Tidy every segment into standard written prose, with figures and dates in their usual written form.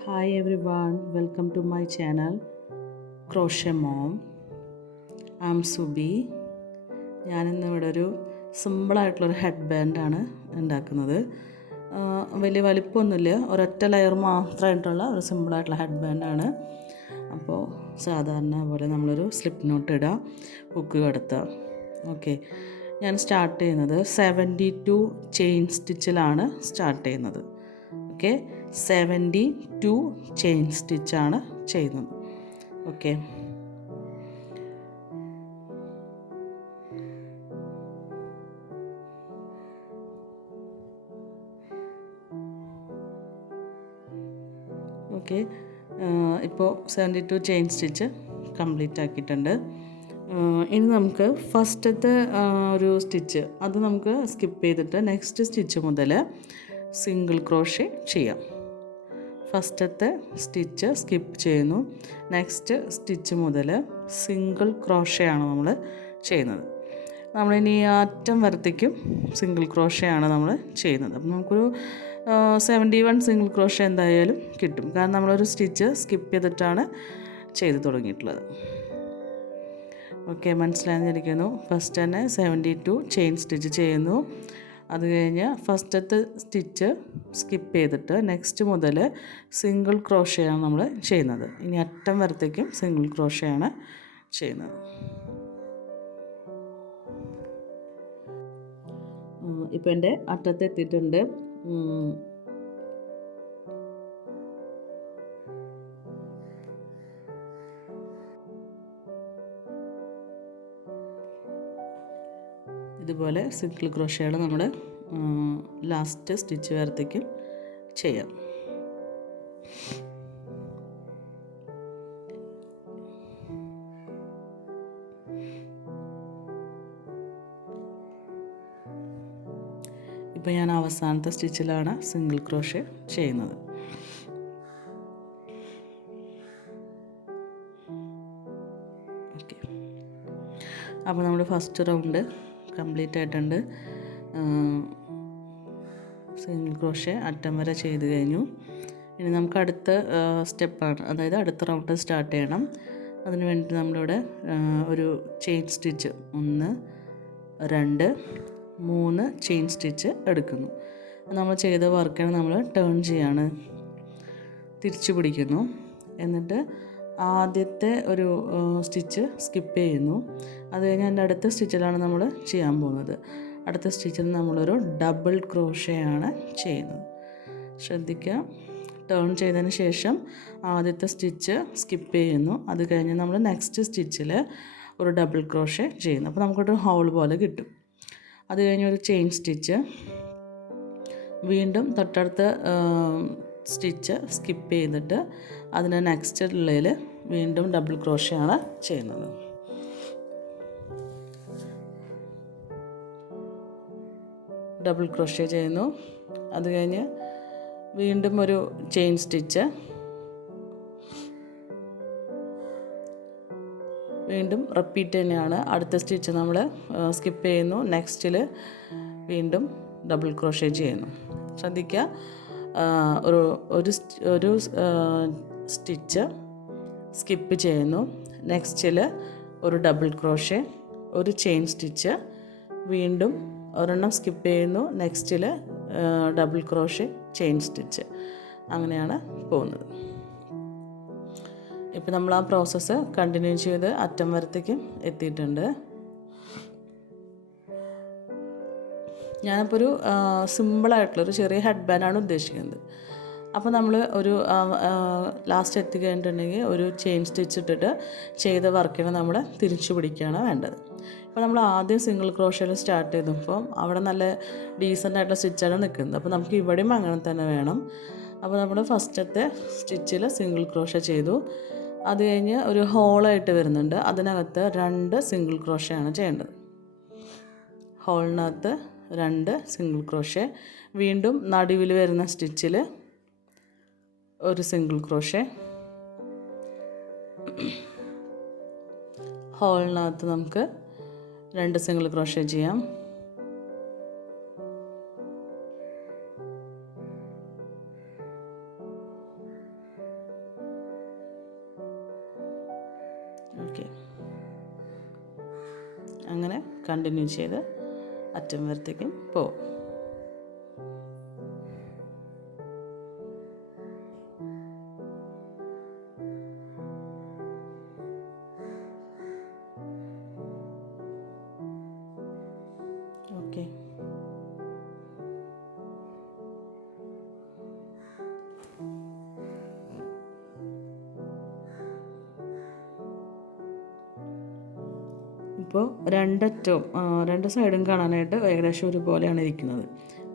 Hi everyone, welcome to my channel Crochet Mom. I'm Subi. ഞാനിന്ന് ഇവിടെ ഒരു സിമ്പിളായിട്ടുള്ളൊരു ഹെഡ് ബാൻഡാണ് ഉണ്ടാക്കുന്നത്. വലിയ വലിപ്പമൊന്നുമില്ല, ഒരൊറ്റ ലെയർ മാത്രമായിട്ടുള്ള ഒരു സിമ്പിളായിട്ടുള്ള ഹെഡ് ബാൻഡാണ്. അപ്പോൾ സാധാരണ പോലെ നമ്മളൊരു സ്ലിപ്പ് നോട്ട് ഇടുക, ഹുക്ക് കടത്തുക. ഓക്കെ, ഞാൻ സ്റ്റാർട്ട് ചെയ്യുന്നത് 72 ചെയിൻ സ്റ്റിച്ചിലാണ് സ്റ്റാർട്ട് ചെയ്യുന്നത്. ഓക്കെ, 72 ചെയിൻ സ്റ്റിച്ചാണ് ചെയ്യുന്നത്. ഓക്കെ, ഓക്കെ ഇപ്പോൾ 72 ചെയിൻ സ്റ്റിച്ച് കംപ്ലീറ്റ് ആക്കിയിട്ടുണ്ട്. ഇനി നമുക്ക് ഫസ്റ്റത്തെ ഒരു സ്റ്റിച്ച് അത് നമുക്ക് സ്കിപ്പ് ചെയ്തിട്ട് നെക്സ്റ്റ് സ്റ്റിച്ച് മുതൽ സിംഗിൾ ക്രോഷേ ചെയ്യാം. ഫസ്റ്റത്തെ സ്റ്റിച്ച് സ്കിപ്പ് ചെയ്യുന്നു, നെക്സ്റ്റ് സ്റ്റിച്ച് മുതൽ സിംഗിൾ ക്രോഷേ ആണ് നമ്മൾ ചെയ്യുന്നത്. നമ്മളിനി അറ്റം വരത്തേക്കും സിംഗിൾ ക്രോഷേ ആണ് നമ്മൾ ചെയ്യുന്നത്. അപ്പം നമുക്കൊരു 71 സിംഗിൾ ക്രോഷേ എന്തായാലും കിട്ടും, കാരണം നമ്മളൊരു സ്റ്റിച്ച് സ്കിപ്പ് ചെയ്തിട്ടാണ് ചെയ്ത് തുടങ്ങിയിട്ടുള്ളത്. ഓക്കെ, മനസ്സിലായിരിക്കുന്നു. ഫസ്റ്റ് തന്നെ 72 ചെയിൻ സ്റ്റിച്ച് ചെയ്യുന്നു. അത് കഴിഞ്ഞ് ഫസ്റ്റത്തെ സ്റ്റിച്ച് സ്കിപ്പ് ചെയ്തിട്ട് നെക്സ്റ്റ് മുതൽ സിംഗിൾ ക്രോഷയാണ് നമ്മൾ ചെയ്യുന്നത്. ഇനി അറ്റം വരത്തേക്കും സിംഗിൾ ക്രോഷയാണ് ചെയ്യുന്നത്. ഇപ്പോൾ എൻ്റെ അറ്റത്തെത്തിയിട്ടുണ്ട്. ഇതുപോലെ സിംഗിൾ ക്രോഷകൾ നമ്മൾ ലാസ്റ്റ് സ്റ്റിച്ച് വരത്തേക്കും ചെയ്യാം. ഇപ്പോൾ ഞാൻ അവസാനത്തെ സ്റ്റിച്ചിലാണ് സിംഗിൾ ക്രോഷേ ചെയ്യുന്നത്. ഓക്കെ, അപ്പോൾ നമ്മൾ ഫസ്റ്റ് റൗണ്ട് കംപ്ലീറ്റ് ആയിട്ടുണ്ട്. സിംഗിൾ ക്രോഷേ അറ്റം വരെ ചെയ്ത് കഴിഞ്ഞു. ഇനി നമുക്ക് അടുത്ത സ്റ്റെപ്പാണ്, അതായത് അടുത്ത റൗണ്ട് സ്റ്റാർട്ട് ചെയ്യണം. അതിന് വേണ്ടി നമ്മളിവിടെ ഒരു ചെയിൻ സ്റ്റിച്ച് 1 2 3 ചെയിൻ സ്റ്റിച്ച് എടുക്കുന്നു. നമ്മൾ ചെയ്ത വർക്കാണ് നമ്മൾ ടേൺ ചെയ്യാണ്, തിരിച്ചു പിടിക്കുന്നു. എന്നിട്ട് ആദ്യത്തെ ഒരു സ്റ്റിച്ച് സ്കിപ്പ് ചെയ്യുന്നു. അത് കഴിഞ്ഞ് അതിൻ്റെ അടുത്ത സ്റ്റിച്ചിലാണ് നമ്മൾ ചെയ്യാൻ പോകുന്നത്. അടുത്ത സ്റ്റിച്ചിൽ നമ്മളൊരു ഡബിൾ ക്രോഷേ ആണ് ചെയ്യുന്നത്. ശ്രദ്ധിക്കുക, ടേൺ ചെയ്തതിന് ശേഷം ആദ്യത്തെ സ്റ്റിച്ച് സ്കിപ്പ് ചെയ്യുന്നു. അത് കഴിഞ്ഞ് നമ്മൾ നെക്സ്റ്റ് സ്റ്റിച്ചിൽ ഒരു ഡബിൾ ക്രോഷേ ചെയ്യുന്നു. അപ്പോൾ നമുക്കൊരു ഹോൾ പോലെ കിട്ടും. അത് കഴിഞ്ഞ് ഒരു ചെയിൻ സ്റ്റിച്ച്, വീണ്ടും തൊട്ടടുത്ത സ്റ്റിച്ച് സ്കിപ്പ് ചെയ്തിട്ട് അതിന് നെക്സ്റ്റ് ഉള്ളതിൽ വീണ്ടും ഡബിൾ ക്രോഷേ ആണ് ചെയ്യുന്നത്. ഡബിൾ ക്രോഷേ ചെയ്യുന്നു. അത് കഴിഞ്ഞ് വീണ്ടും ഒരു ചെയിൻ സ്റ്റിച്ച്, വീണ്ടും റിപ്പീറ്റ് തന്നെയാണ്. അടുത്ത സ്റ്റിച്ച് നമ്മൾ സ്കിപ്പ് ചെയ്യുന്നു, നെക്സ്റ്റിൽ വീണ്ടും ഡബിൾ ക്രോഷേ ചെയ്യുന്നു. ശ്രദ്ധിക്കുക, ഒരു സ്റ്റിച്ച് സ്കിപ്പ് ചെയ്യുന്നു, നെക്സ്റ്റിൽ ഒരു ഡബിൾ ക്രോഷേ, ഒരു ചെയിൻ സ്റ്റിച്ച്, വീണ്ടും ഒരെണ്ണം സ്കിപ്പ് ചെയ്യുന്നു, നെക്സ്റ്റിൽ ഡബിൾ ക്രോഷേ, ചെയിൻ സ്റ്റിച്ച്, അങ്ങനെയാണ് പോകുന്നത്. ഇപ്പോൾ നമ്മൾ ആ പ്രോസസ്സ് കണ്ടിന്യൂ ചെയ്ത് അറ്റം വരത്തേക്കും എത്തിയിട്ടുണ്ട്. ഞാനിപ്പോൾ ഒരു സിമ്പിളായിട്ടുള്ളൊരു ചെറിയ ഹെഡ് ബാൻഡാണ് ഉദ്ദേശിക്കുന്നത്. അപ്പോൾ നമ്മൾ ഒരു ലാസ്റ്റ് എത്തിക്കഴിഞ്ഞിട്ടുണ്ടെങ്കിൽ ഒരു ചെയിൻ സ്റ്റിച്ച് ഇട്ടിട്ട് ചെയ്ത വർക്കിനെ നമ്മൾ തിരിച്ചു പിടിക്കുകയാണ് വേണ്ടത്. അപ്പോൾ നമ്മൾ ആദ്യം സിംഗിൾ ക്രോഷയിൽ സ്റ്റാർട്ട് ചെയ്തു, അപ്പം അവിടെ നല്ല ഡീസൻ്റ് ആയിട്ടുള്ള സ്റ്റിച്ചാണ് നിൽക്കുന്നത്. അപ്പോൾ നമുക്ക് ഇവിടെയും അങ്ങനെ തന്നെ വേണം. അപ്പോൾ നമ്മൾ ഫസ്റ്റത്തെ സ്റ്റിച്ചിൽ സിംഗിൾ ക്രോഷ ചെയ്തു. അത് കഴിഞ്ഞ് ഒരു ഹോളായിട്ട് വരുന്നുണ്ട്, അതിനകത്ത് 2 സിംഗിൾ ക്രോഷയാണ് ചെയ്യേണ്ടത്. ഹോളിനകത്ത് 2 സിംഗിൾ ക്രോഷേ, വീണ്ടും നടുവിൽ വരുന്ന സ്റ്റിച്ചിൽ ഒരു സിംഗിൾ ക്രോഷേ, ഹോളിനകത്ത് നമുക്ക് 2 സിംഗിൾ ക്രോഷേ ചെയ്യാം. ഓക്കെ, അങ്ങനെ കണ്ടിന്യൂ ചെയ്ത് അറ്റം വരത്തേക്കും പോവും. ഓക്കെ, ഇപ്പോൾ രണ്ട് സൈഡും കാണാനായിട്ട് ഏകദേശം ഒരുപോലെയാണ് ഇരിക്കുന്നത്.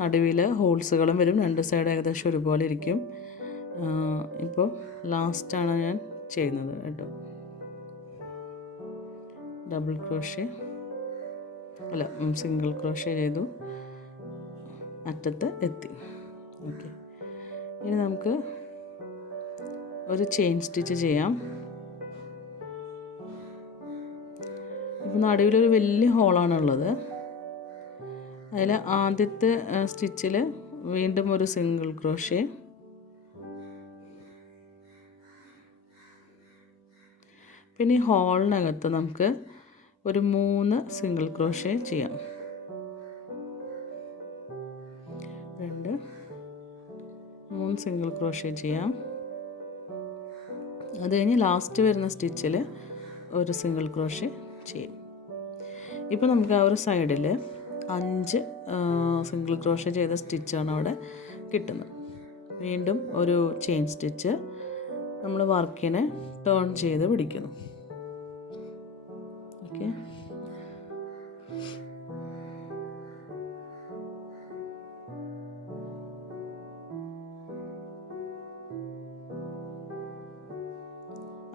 നടുവിൽ ഹോൾസുകളും വരും, രണ്ട് സൈഡ് ഏകദേശം ഒരുപോലെ ഇരിക്കും. ഇപ്പോൾ ലാസ്റ്റാണ് ഞാൻ ചെയ്യുന്നത് കേട്ടോ. ഡബിൾ ക്രോഷ്യ അല്ല സിംഗിൾ ക്രോഷ്യ ചെയ്തു, അറ്റത്ത് എത്തി. ഓക്കെ, ഇനി നമുക്ക് ഒരു ചെയിൻ സ്റ്റിച്ച് ചെയ്യാം. ഇപ്പോൾ നടുവിലൊരു വലിയ ഹോളാണുള്ളത്. അതിൽ ആദ്യത്തെ സ്റ്റിച്ചിൽ വീണ്ടും ഒരു സിംഗിൾ ക്രോഷ്യ, പിന്നെ ഈ ഹോളിനകത്ത് നമുക്ക് ഒരു 3 സിംഗിൾ ക്രോഷ്യ ചെയ്യാം. 3 സിംഗിൾ ക്രോഷ്യ ചെയ്യാം. അത് കഴിഞ്ഞ് ലാസ്റ്റ് വരുന്ന സ്റ്റിച്ചിൽ ഒരു സിംഗിൾ ക്രോഷ്യ ചെയ്യും. ഇപ്പോൾ നമുക്ക് ആ ഒരു സൈഡിൽ 5 സിംഗിൾ ക്രോഷ്യ ചെയ്ത സ്റ്റിച്ചാണ് അവിടെ കിട്ടുന്നത്. വീണ്ടും ഒരു ചെയിൻ സ്റ്റിച്ച് നമ്മൾ വർക്കിനെ ടേൺ ചെയ്ത് പിടിക്കുന്നു. ഓക്കെ,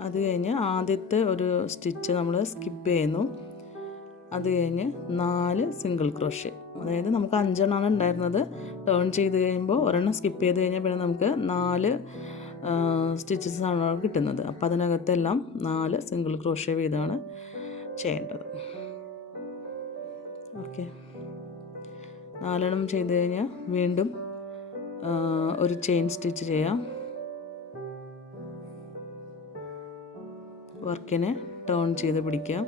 അത് കഴിഞ്ഞ് ആദ്യത്തെ ഒരു സ്റ്റിച്ച് നമ്മൾ സ്കിപ്പ് ചെയ്യുന്നു. അത് കഴിഞ്ഞ് 4 സിംഗിൾ ക്രോഷ്യ, അതായത് നമുക്ക് 5 എണ്ണമാണ് ഉണ്ടായിരുന്നത്. ടേൺ ചെയ്ത് കഴിയുമ്പോൾ ഒരെണ്ണം സ്കിപ്പ് ചെയ്ത് കഴിഞ്ഞാൽ പിന്നെ നമുക്ക് 4 സ്റ്റിച്ചസ് ആണ് കിട്ടുന്നത്. അപ്പോൾ അതിനകത്തെല്ലാം 4 സിംഗിൾ ക്രോഷ്യ വീതമാണ് ചെയ്യേണ്ടത്. ഓക്കെ, 4 എണ്ണം ചെയ്ത് കഴിഞ്ഞാൽ വീണ്ടും ഒരു ചെയിൻ സ്റ്റിച്ച് ചെയ്യാം. വർക്കിനെ ടേൺ ചെയ്ത് പിടിക്കാം.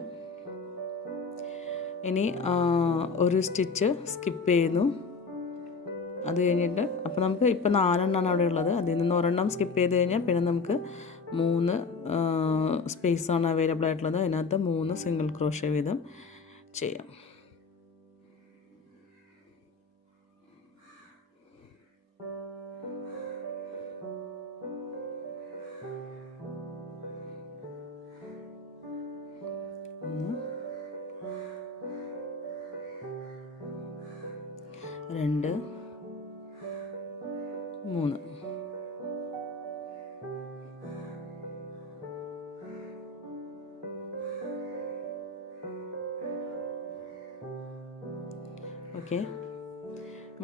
ഇനി ഒരു സ്റ്റിച്ച് സ്കിപ്പ് ചെയ്യുന്നു. അത് കഴിഞ്ഞിട്ട് അപ്പോൾ നമുക്ക് ഇപ്പോൾ 4 എണ്ണമാണ് അവിടെ ഉള്ളത്. അതിൽ നിന്ന് ഒരെണ്ണം സ്കിപ്പ് ചെയ്ത് കഴിഞ്ഞാൽ പിന്നെ നമുക്ക് 3 സ്പേസാണ് അവൈലബിൾ ആയിട്ടുള്ളത്. അതിനകത്ത് 3 സിംഗിൾ ക്രോഷ്യ വീതം ചെയ്യാം. രണ്ട്, 3. ഓക്കെ,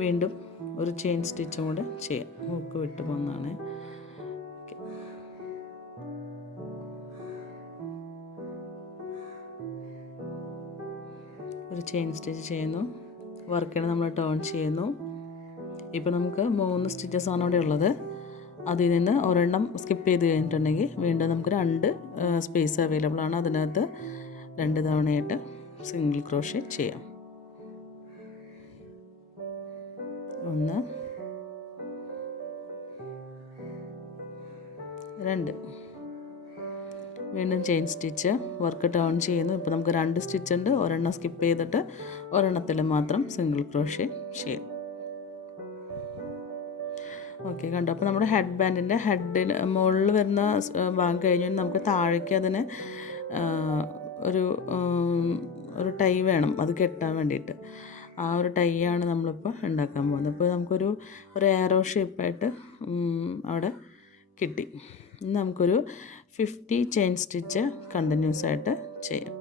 വീണ്ടും ഒരു ചെയിൻ സ്റ്റിച്ചും കൂടെ ചെയ്യാം. ഹൂക്ക് വിട്ട് പോകുന്നതാണ്. ഒരു ചെയിൻ സ്റ്റിച്ച് ചെയ്യുന്നു. വർക്കിനെ നമ്മൾ ടേൺ ചെയ്യുന്നു. ഇപ്പോൾ നമുക്ക് 3 സ്റ്റിച്ചസാണ് അവിടെ ഉള്ളത്. അതിൽ നിന്ന് ഒരെണ്ണം സ്കിപ്പ് ചെയ്ത് കഴിഞ്ഞിട്ടുണ്ടെങ്കിൽ വീണ്ടും നമുക്ക് 2 സ്പേസ് അവൈലബിൾ ആണ്. അതിനകത്ത് 2 തവണയായിട്ട് സിംഗിൾ ക്രോഷ്യ ചെയ്യാം. 1, 2. വീണ്ടും ചെയിൻ സ്റ്റിച്ച്, വർക്ക് ടേൺ ചെയ്യുന്നു. ഇപ്പോൾ നമുക്ക് 2 സ്റ്റിച്ച് ഉണ്ട്. ഒരെണ്ണം സ്കിപ്പ് ചെയ്തിട്ട് ഒരെണ്ണത്തിൽ മാത്രം സിംഗിൾ ക്രോഷ്യ ചെയ്യും. ഓക്കെ, കണ്ടോ. അപ്പോൾ നമ്മുടെ ഹെഡ് ബാൻഡിൻ്റെ ഹെഡിന് മുകളിൽ വരുന്ന ഭാഗം കഴിഞ്ഞ് നമുക്ക് താഴേക്ക് അതിന് ഒരു ടൈ വേണം അത് കെട്ടാൻ വേണ്ടിയിട്ട്. ആ ഒരു ടൈ ആണ് നമ്മളിപ്പോൾ ഉണ്ടാക്കാൻ പോകുന്നത്. ഇപ്പോൾ നമുക്കൊരു ഏറോ ഷേപ്പായിട്ട് അവിടെ കിട്ടി. ഇനി നമുക്കൊരു 50 ചെയിൻ സ്റ്റിച്ച് കണ്ടിന്യൂസ് ആയിട്ട് ചെയ്യാം.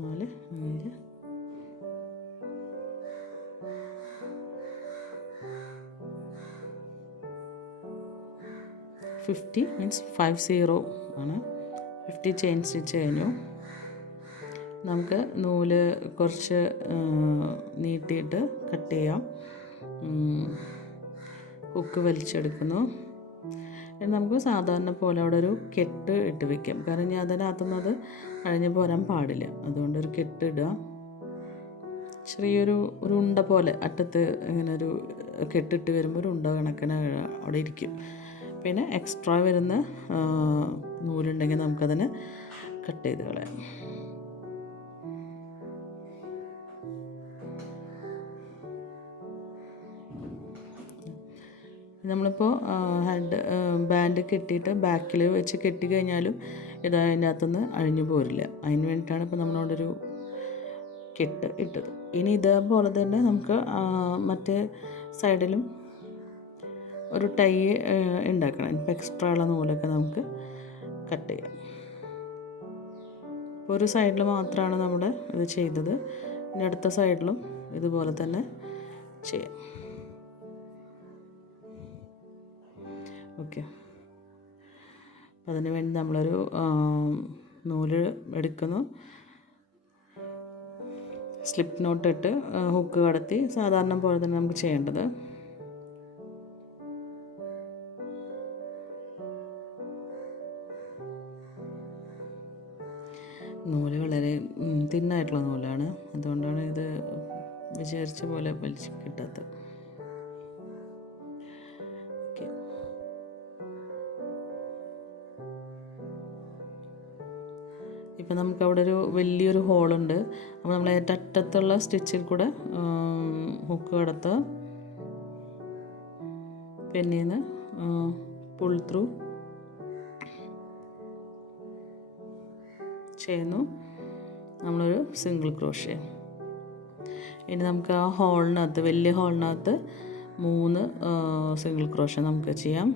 4, 5, 50 മീൻസ് 50 ആണ്. 50 ചെയിൻ സ്റ്റിച്ച് കഴിഞ്ഞു. നമുക്ക് നൂല് കുറച്ച് നീട്ടിയിട്ട് കട്ട് ചെയ്യാം. ഹുക്ക് വലിച്ചെടുക്കുന്നു. പിന്നെ നമുക്ക് സാധാരണ പോലെ അവിടെ ഒരു കെട്ട് ഇട്ട് വെക്കാം. കാരണം ഞാൻ അതിനകത്തുനിന്ന് അത് അഴിഞ്ഞു പോരാൻ പാടില്ല. അതുകൊണ്ട് ഒരു കെട്ട് ഇടുക. ചെറിയൊരു ഉണ്ട പോലെ അറ്റത്ത് ഇങ്ങനെ ഒരു കെട്ടിട്ട് വരുമ്പോൾ ഒരു ഉണ്ട കണക്കിന് അവിടെ ഇരിക്കും. പിന്നെ എക്സ്ട്രാ വരുന്ന നൂലുണ്ടെങ്കിൽ നമുക്കതിനെ കട്ട് ചെയ്ത് കളയാം. നമ്മളിപ്പോൾ ബാൻഡ് കെട്ടിയിട്ട് ബാക്കിൽ വെച്ച് കെട്ടി കഴിഞ്ഞാലും ഇത് അതിൻ്റെ അകത്തുനിന്ന് അഴിഞ്ഞു പോരില്ല. അതിന് വേണ്ടിയിട്ടാണ് ഇപ്പോൾ നമ്മളോടൊരു കെട്ട് ഇട്ടത്. ഇനി ഇതേപോലെ തന്നെ നമുക്ക് മറ്റേ സൈഡിലും ഒരു ടൈ ഉണ്ടാക്കണം. ഇപ്പോൾ എക്സ്ട്രാ ഉള്ള നൂലൊക്കെ നമുക്ക് കട്ട് ചെയ്യാം. ഇപ്പോൾ ഒരു സൈഡിൽ മാത്രമാണ് നമ്മുടെ ഇത് ചെയ്തത്. ഇനി അടുത്ത സൈഡിലും ഇതുപോലെ തന്നെ ചെയ്യാം. ഓക്കെ, അതിന് വേണ്ടി നമ്മളൊരു നൂല് എടുക്കുന്നു. സ്ലിപ്പ് നോട്ട് ഇട്ട് ഹുക്ക് കടത്തി സാധാരണ പോലെ തന്നെ നമുക്ക് ചെയ്യേണ്ടത്. നൂല് വളരെ തിന്നായിട്ടുള്ള നൂലാണ്, അതുകൊണ്ടാണ് ഇത് വിചാരിച്ച പോലെ വലിച്ച് കിട്ടാത്തത്. ഓക്കെ, ഇപ്പം നമുക്കവിടെ ഒരു വലിയൊരു ഹോളുണ്ട്. അപ്പോൾ നമ്മൾ ഏറ്റവും അറ്റത്തുള്ള സ്റ്റിച്ചിൽ കൂടെ ഹുക്ക് കടത്തുക. പിന്നീന്ന് പുൾ ത്രൂ ചെയ്യുന്നു. നമ്മളൊരു സിംഗിൾ ക്രോഷ്യ. ഇനി നമുക്ക് ആ ഹോളിനകത്ത്, വലിയ ഹോളിനകത്ത് 3 സിംഗിൾ ക്രോഷ്യ നമുക്ക് ചെയ്യാം.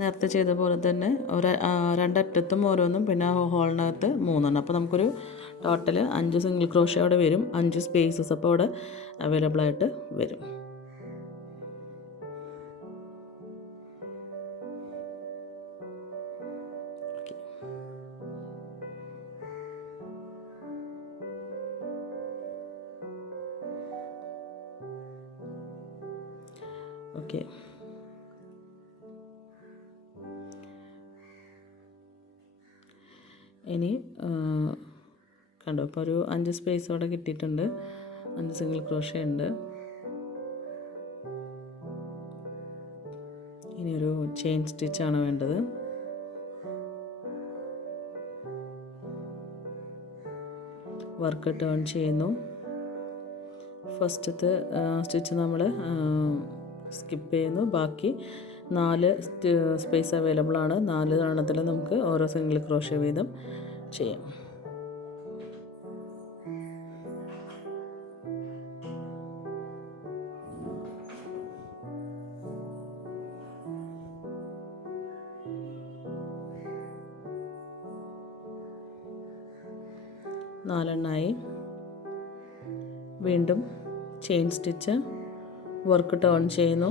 നേരത്തെ ചെയ്ത പോലെ തന്നെ രണ്ടറ്റത്തും ഓരോന്നും, പിന്നെ ആ ഹോളിനകത്ത് 3. അപ്പോൾ നമുക്കൊരു ടോട്ടൽ 5 സിംഗിൾ ക്രോഷ്യ അവിടെ വരും. 5 സ്പേസസ് അപ്പോൾ അവിടെ അവൈലബിൾ ആയിട്ട് വരും. ഓക്കെ, ഇനി കണ്ടോ, ഇപ്പോൾ ഒരു 5 സ്പേസ് അവിടെ കിട്ടിയിട്ടുണ്ട്. 5 സിംഗിൾ ക്രോഷ്യ ഉണ്ട്. ഇനി ഒരു ചെയിൻ സ്റ്റിച്ചാണ് വേണ്ടത്. വർക്ക് ടേൺ ചെയ്യുന്നു. ഫസ്റ്റത്തെ സ്റ്റിച്ച് നമ്മൾ സ്കിപ്പ് ചെയ്യുന്നു. ബാക്കി 4 സ്പേസ് അവൈലബിൾ ആണ്. 4 എണ്ണത്തിൽ നമുക്ക് ഓരോ സിംഗിൾ ക്രോഷ്യ വീതം ചെയ്യാം. നാലെണ്ണമായി. വീണ്ടും ചെയിൻ സ്റ്റിച്ച്, വർക്ക് ടേൺ ചെയ്യുന്നു.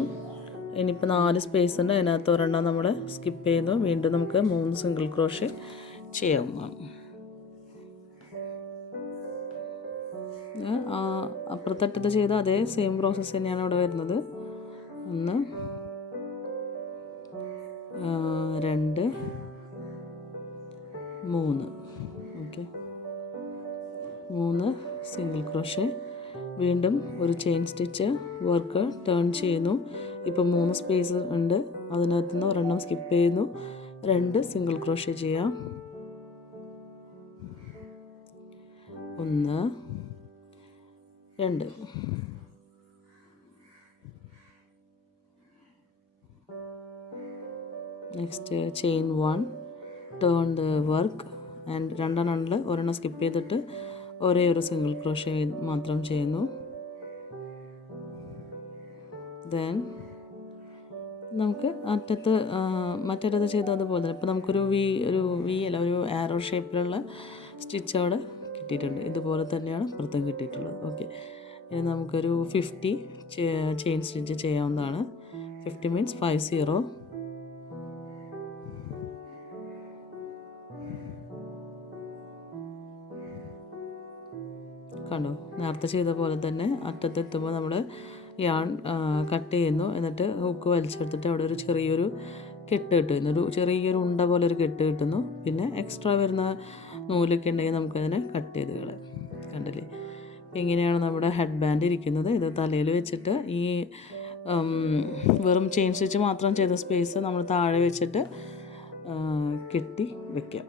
ഇനിയിപ്പോൾ 4 സ്പേസ് ഉണ്ട്, അതിനകത്ത് ഒരെണ്ണം നമ്മൾ സ്കിപ്പ് ചെയ്യുന്നു. വീണ്ടും നമുക്ക് 3 സിംഗിൾ ക്രോഷ്യ ചെയ്യാവുന്നതാണ്. അപ്പുറത്തറ്റത്ത് ചെയ്ത അതേ സെയിം പ്രോസസ്സ് തന്നെയാണ് ഇവിടെ വരുന്നത്. 1 2 3. Okay, 3 single crochet. വീണ്ടും ഒരു ചെയിൻ സ്റ്റിച്ച്, വർക്ക് ടേൺ ചെയ്യുന്നു. ഇപ്പോൾ 3 സ്പേസ് ഉണ്ട്, അതിനകത്ത് നിന്ന് ഒരെണ്ണം സ്കിപ്പ് ചെയ്യുന്നു. 2 സിംഗിൾ ക്രോഷ്യ ചെയ്യാം. 1 2. Next chain 1, turn the work and 2 എണ്ണത്തിൽ ഒരെണ്ണം സ്കിപ്പ് ചെയ്തിട്ട് ഒരേ ഒരു സിംഗിൾ ക്രോഷ്യ മാത്രം ചെയ്യുന്നു. ദെൻ നമുക്ക് മറ്റേടത്ത് ചെയ്ത അതുപോലെ തന്നെ ഇപ്പോൾ നമുക്കൊരു വി അല്ല, ഒരു ആരോ ഷേപ്പിലുള്ള സ്റ്റിച്ച് അവിടെ കിട്ടിയിട്ടുണ്ട്. ഇതുപോലെ തന്നെയാണ് പുറത്തും കിട്ടിയിട്ടുള്ളത്. ഓക്കെ, ഇനി നമുക്കൊരു 50 ചെയിൻ സ്റ്റിച്ച് ചെയ്യാവുന്നതാണ്. 50 മീൻസ് 50. കണ്ടോ, നേരത്തെ ചെയ്ത പോലെ തന്നെ അറ്റത്തെത്തുമ്പോൾ നമ്മൾ യാൺ കട്ട് ചെയ്യുന്നു. എന്നിട്ട് ഹുക്ക് വലിച്ചെടുത്തിട്ട് അവിടെ ഒരു ചെറിയൊരു കെട്ട് കിട്ടുന്നു, ഒരു ചെറിയൊരു ഉണ്ട പോലെ ഒരു കെട്ട് കിട്ടുന്നു. പിന്നെ എക്സ്ട്രാ വരുന്ന നൂലൊക്കെ ഉണ്ടെങ്കിൽ നമുക്കതിനെ കട്ട് ചെയ്ത് കളയാം. കണ്ടില്ലേ, ഇങ്ങനെയാണ് നമ്മുടെ ഹെഡ് ബാൻഡ് ഇരിക്കുന്നത്. ഇത് തലയിൽ വെച്ചിട്ട് ഈ വെറും ചെയിൻ സ്റ്റിച്ച് മാത്രം ചെയ്ത സ്പേസ് നമ്മൾ താഴെ വെച്ചിട്ട് കെട്ടി വയ്ക്കാം.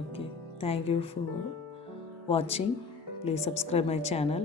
Okay, thank you for watching. Please subscribe my channel.